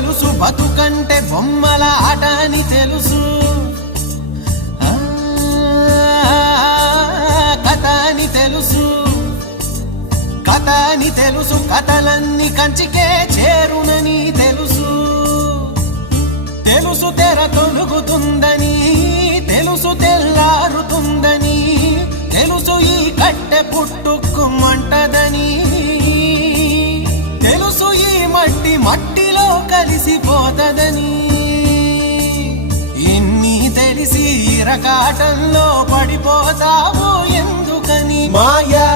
తెలుసు బతుకంటే బొమ్మల ఆట అని తెలుసు కథ అని తెలుసు కథ అని తెలుసు కథలన్నీ కంచికే చేరునని తెలుసు తెలుసు తెర తొలుగుతుందని తెలుసు తెల్లారుతుందని తెలుసు ఈ కట్టె పుట్టుకుమంటదని తెలుసు ఈ మట్టి మట్టిలో కలిసిపోతదని ఎన్ని తెలిసి ఇరకాటంలో పడిపోతావు ఎందుకని మాయా